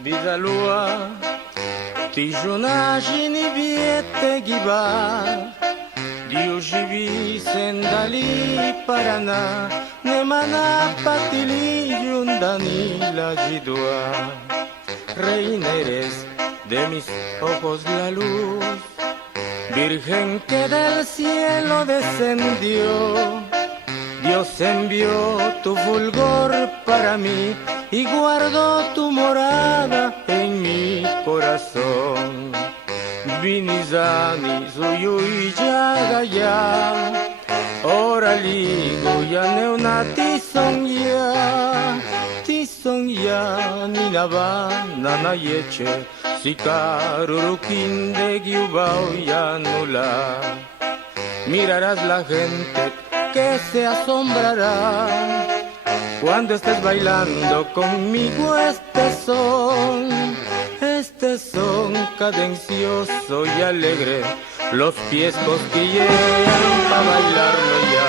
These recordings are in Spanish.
Bizalua, tijuna jini viete giba, diu jivi sendali parana, nemana patili yundani la jidua. Reina eres de mis ojos la luz, Virgen que del cielo descendió. Dios envió tu fulgor para mí y guardó tu morada en mi corazón. Vinizani suyui jagaya, ora ligo ya neonati tison ya ninaba nana yeche, sikarurukin de giubao ya nula. Mirarás la gente que se asombrará cuando estés bailando conmigo este son cadencioso y alegre, los pies cosquillean para bailarlo ya.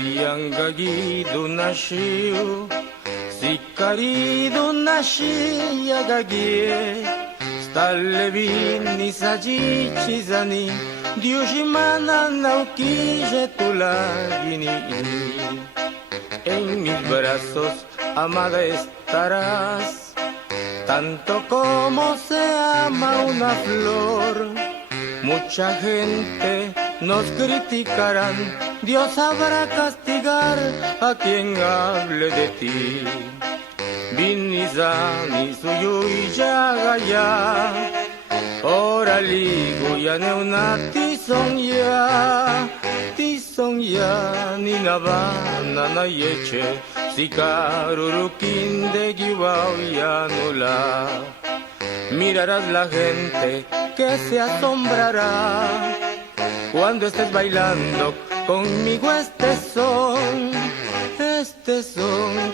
Yang gagi dunashiu, sika marido nashi yagagie, stalle vini sajichi zani, diushimana naukije tulagini. En mis brazos, amada, estarás, tanto como se ama una flor. Mucha gente nos criticarán, Dios sabrá castigar a quien hable de ti. Vinizani suyui yagaya, ora ligu ya neunati son ya ni navana na yeche, sikarurukin de guibao ya nula. Mirarás la gente que se asombrará cuando estés bailando conmigo este son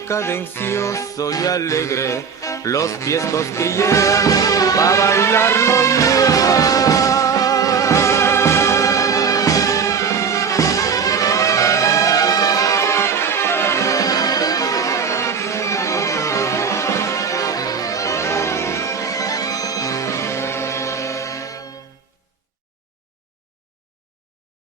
cadencioso y alegre, los pies cosquillean pa' bailarlo ya.